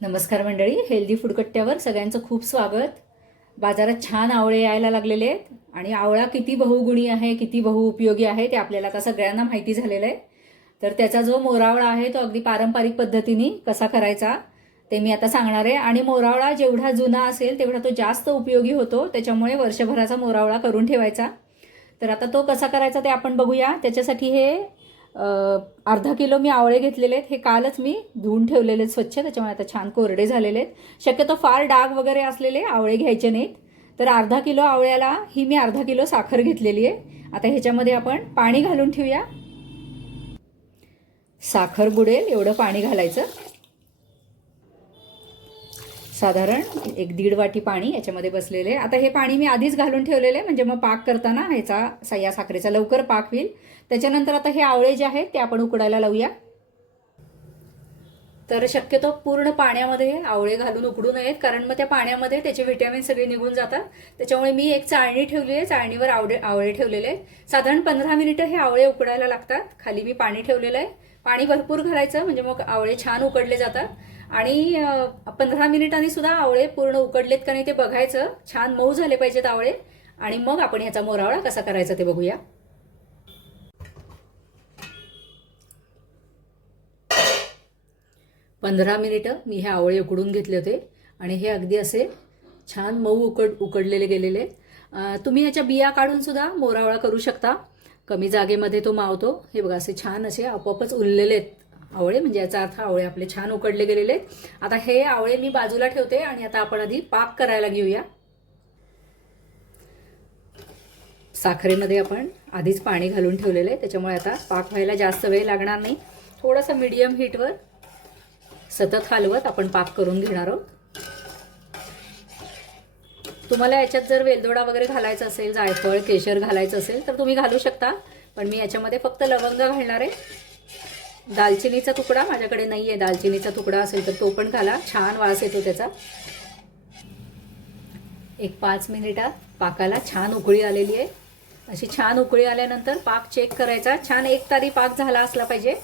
नमस्कार मंडळी हेल्दी फूडकट्ट्यावर सगळ्यांचं खूप स्वागत. बाजारात छान आवळे यायला लागलेले आहेत आणि आवळा किती बहुगुणी आहे किती बहुउपयोगी आहे ते आपल्याला आता सगळ्यांना माहिती झालेलं आहे. तर त्याचा जो मोरावळा आहे तो अगदी पारंपरिक पद्धतीने कसा करायचा ते मी आता सांगणार आहे. आणि मोरावळा जेवढा जुना असेल तेवढा तो जास्त उपयोगी होतो त्याच्यामुळे वर्षभराचा मोरावळा करून ठेवायचा. तर आता तो कसा करायचा ते आपण बघूया. त्याच्यासाठी हे अर्धा किलो मी आवळे घेतलेले आहेत. हे कालच मी धुवून ठेवलेले आहेत स्वच्छ. त्याच्यामुळे आता छान कोरडे झालेले आहेत. शक्यतो फार डाग वगैरे असलेले आवळे घ्यायचे नाहीत. तर अर्धा किलो आवळ्याला ही मी अर्धा किलो साखर घेतलेली आहे. आता ह्याच्यामध्ये आपण पाणी घालून ठेवूया. साखर बुडेल एवढं पाणी घालायचं. साधारण एक दीड वाटी पाणी याच्यामध्ये बसलेले. आहे. आता हे पाणी मी आधीच घालून ठेवलेले आहे, म्हणजे मग पाक करताना ह्याचा सा- या साखरेचा लवकर पाक होईल. त्याच्यानंतर आता हे आवळे जे आहेत ते आपण उकडायला लावूया. तर शक्यतो पूर्ण पाण्यामध्ये आवळे घालून उकडू नयेत कारण मग त्या पाण्यामध्ये त्याचे व्हिटॅमिन सगळे निघून जातात. त्याच्यामुळे मी एक चाळणी ठेवली आहे चाळणीवर आवडे आवळे ठेवलेले आहेत. साधारण पंधरा मिनिटं हे आवळे उकडायला लागतात. खाली मी पाणी ठेवलेलं आहे. पाणी भरपूर घालायचं म्हणजे मग आवळे छान उकडले जातात. आणि पंधरा मिनिटांनी सुद्धा आवळे पूर्ण उकडलेत का नाही ते बघायचं. छान मऊ झाले पाहिजेत आवळे. आणि मग आपण ह्याचा मोरावळा कसा करायचा ते बघूया. पंधरा मिनिटं मी हे आवळे उकडून घेतले होते. आणि हे अगदी असे छान मऊ उकड उकडलेले गेलेले. तुम्ही ह्याच्या बिया काढून सुद्धा मोरावळा करू शकता. कमी जागेमध्ये तो मावतो. हे बघा असे छान असे आपोआपच उरलेले आहेत. आवळे म्हणजे याचा अर्थ आवळे आपले छान उकडले गेलेले आहेत. आता हे आवळे मी बाजूला ठेवते आणि आता आपण आधी पाक करायला घेऊया. साखरेमध्ये आपण आधीच पाणी घालून ठेवलेलं आहे. त्याच्यामुळे आता पाक व्हायला जास्त वेळ लागणार नाही. थोडंसं मीडियम हीटवर सतत हलवत आपण पाक करून घेणार आहोत. तुम्हाला याच्यात जर वेलदोडा वगैरे घालायचा असेल जायफळ केशर घालायचं असेल तर तुम्ही घालू शकता. पण मी याच्यामध्ये फक्त लवंग घालणार आहे. दालचिनीचा तुकडा माझ्याकडे नाही आहे दालचिनीचा तुकडा असेल तर तो पण घाला. छान वास येतो त्याचा. एक पाच मिनिटात पाकाला छान उकळी आलेली आहे. अशी छान उकळी आल्यानंतर पाक चेक करायचा. छान एक तारी पाक झाला असला पाहिजे.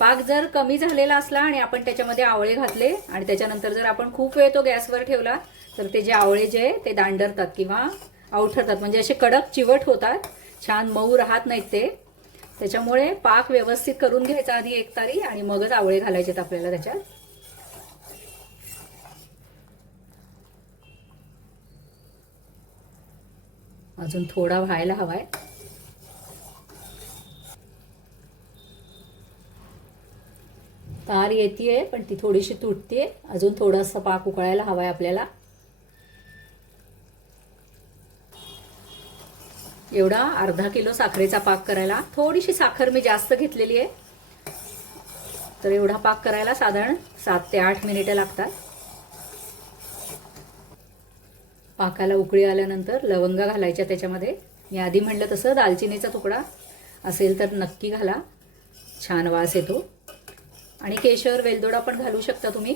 पाक जर कमी झालेला असला आणि आपण त्याच्यामध्ये आवळे घातले आणि त्याच्यानंतर जर आपण खूप वेळ तो गॅसवर ठेवला तर ते जे आवळे जे आहे ते दांडरतात किंवा अवठरतात म्हणजे असे कडक चिवट होतात. छान मऊ राहत नाहीत ते. त्याच्यामुळे पाक व्यवस्थित करून घ्यायचा आधी एक तारी आणि मगच आवळे घालायचेत आपल्याला त्याच्यात. अजून थोडा व्हायला हवाय. तार येते पण ती थोडीशी तुटते अजून थोडासा पाक उकळायला हवाय आपल्याला. एवढा अर्धा किलो साखरेचा पाक करायला. थोडीशी साखर मी जास्त घेतलेली आहे. तर एवढा पाक करायला साधारण सात ते आठ मिनिटं लागतात. पाकाला उकळी आल्यानंतर लवंगा घालायच्या त्याच्यामध्ये. मी आधी म्हटलं तसं दालचिनीचा तुकडा असेल तर नक्की घाला. छान वास येतो. आणि केशर वेलदोडा पण घालू शकता तुम्ही.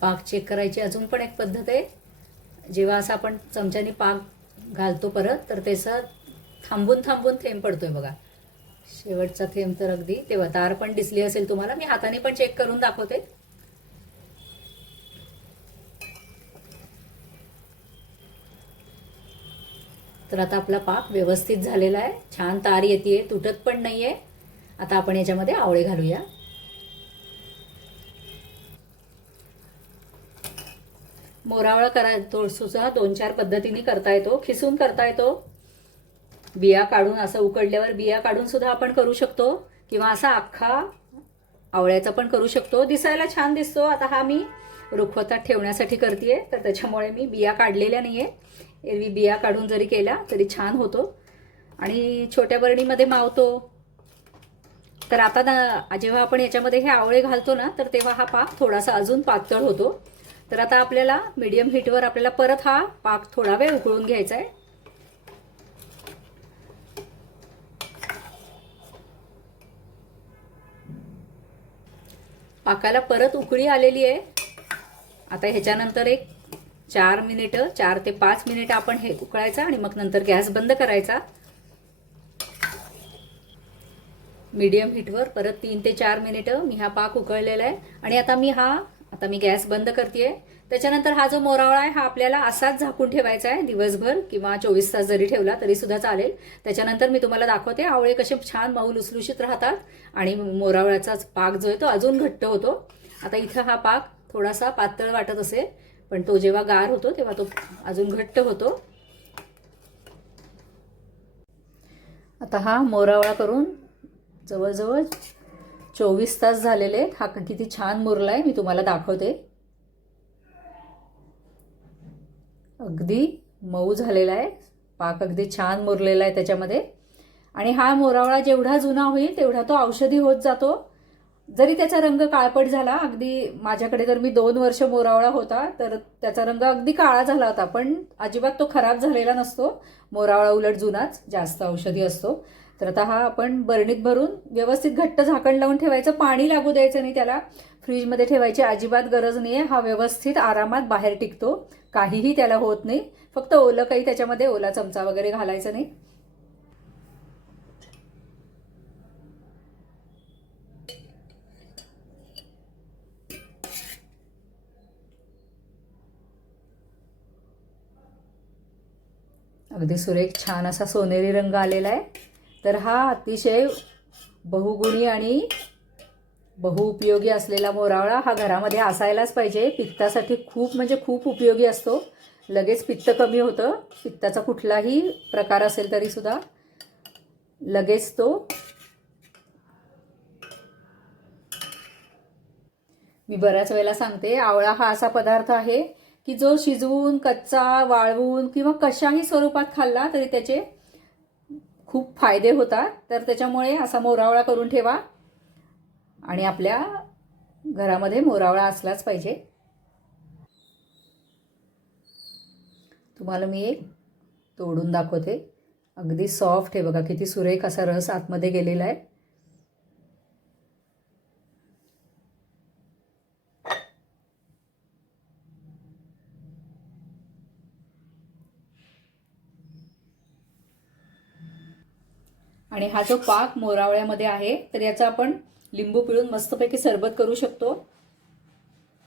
पाक चेक करायची अजून पण एक पद्धत आहे. जेव्हा असं आपण चमच्याने पाक घालतो परत तर त्याचं थांबून थांबून थेंब पडतोय बघा. शेवटचा थेंब तर अगदी. तेव्हा तार पण दिसली असेल तुम्हाला. मी हाताने पण चेक करून दाखवते. तर आता आपला पाक व्यवस्थित झालेला आहे. छान तार येते तुटत पण नाहीये. आता आपण याच्यामध्ये आवळे घालूया. मोरावळा करा तो सुद्धा दोन चार पद्धतीने करता येतो. खिसून करता येतो. बिया काढून असं उकडल्यावर बिया काढून सुद्धा आपण करू शकतो. किंवा असा अख्खा आवळ्याचा पण करू शकतो. दिसायला छान दिसतो. आता हा मी रुखवतात ठेवण्यासाठी करते तर त्याच्यामुळे मी बिया काढलेल्या नाही आहे एरवी बिया काढून जरी केला तरी छान होतो. आणि छोट्या बरणीमध्ये मावतो. तर आता जेव्हा आपण याच्यामध्ये हे आवळे घालतो ना तर तेव्हा हा पाक थोडासा अजून पातळ होतो. तर आता आपल्याला मीडियम हीटवर आपल्याला परत हा पाक थोडा वेळ उकळून घ्यायचा आहे. पाकाला परत उकळी आलेली आहे. आता ह्याच्यानंतर एक चार मिनिटं चार ते पाच मिनिटं आपण हे उकळायचं आणि मग नंतर गॅस बंद करायचा. मीडियम हीटवर परत तीन ते चार मिनिटं मी हा पाक उकळलेला आहे. आणि आता मी हा आता मी गॅस बंद करते त्याच्यानंतर हा जो मोरावळा आहे हा आपल्याला असाच झाकून ठेवायचा आहे दिवसभर किंवा चोवीस तास जरी ठेवला तरी सुद्धा चालेल. त्याच्यानंतर मी तुम्हाला दाखवते आवळे कसे छान माऊल लुसलुशीत राहतात आणि मोरावळ्याचा पाक जो आहे तो अजून घट्ट होतो. आता इथं हा पाक थोडासा पातळ वाटत असेल पण तो जेव्हा गार होतो तेव्हा तो अजून घट्ट होतो. आता हा मोरावळा करून जवळजवळ चोवीस तास झालेले आहेत. हा किती छान मुरला आहे. मी तुम्हाला दाखवते. अगदी मऊ झालेला आहे. पाक अगदी छान मुरलेला आहे त्याच्यामध्ये. आणि हा मोरावळा जेवढा जुना होईल तेवढा तो औषधी होत जातो. जरी त्याचा रंग काळपट झाला अगदी माझ्याकडे तर मी दोन वर्ष मोरावळा होता तर त्याचा रंग अगदी काळा झाला होता पण अजिबात तो खराब झालेला नसतो. मोरावळा उलट जुनाच जास्त औषधी असतो. तर आता हा आपण बरणीत भरून व्यवस्थित घट्ट झाकण लावून ठेवायचं पाणी लागू द्यायचं नाही त्याला. फ्रीजमध्ये ठेवायची अजिबात गरज नाही आहे हा व्यवस्थित आरामात बाहेर टिकतो. काहीही त्याला होत नाही. फक्त ओलं काही त्याच्यामध्ये ओला चमचा वगैरे घालायचं नाही. अगदी सुरेख छान असा सोनेरी रंग आलेला आहे. तर हा अतिशय बहुगुणी आणि बहुउपयोगी असलेला मोरावळा हा घरामध्ये असायलाच पाहिजे. पित्तासाठी खूप म्हणजे खूप उपयोगी असतो. लगेच पित्त कमी होतं. पित्ताचा कुठलाही प्रकार असेल तरीसुद्धा लगेच तो मी बऱ्याच वेळेला सांगते आवळा हा असा पदार्थ आहे की जो शिजवून कच्चा वाळवून किंवा कशाही स्वरूपात खाल्ला तरी त्याचे खूप फायदे होतात तर त्याच्यामुळे असा मोरावळा करून ठेवा. आणि आपल्या घरामध्ये मोरावळा असलाच पाहिजे. तुम्हाला मी एक तोडून दाखवते. अगदी सॉफ्ट आहे बघा किती सुरेख असा रस आतमध्ये गेलेला आहे. आणि हा जो पाक मोरावळ्यामध्ये आहे तर याचा आपण लिंबू पिळून मस्तपैकी सरबत करू शकतो.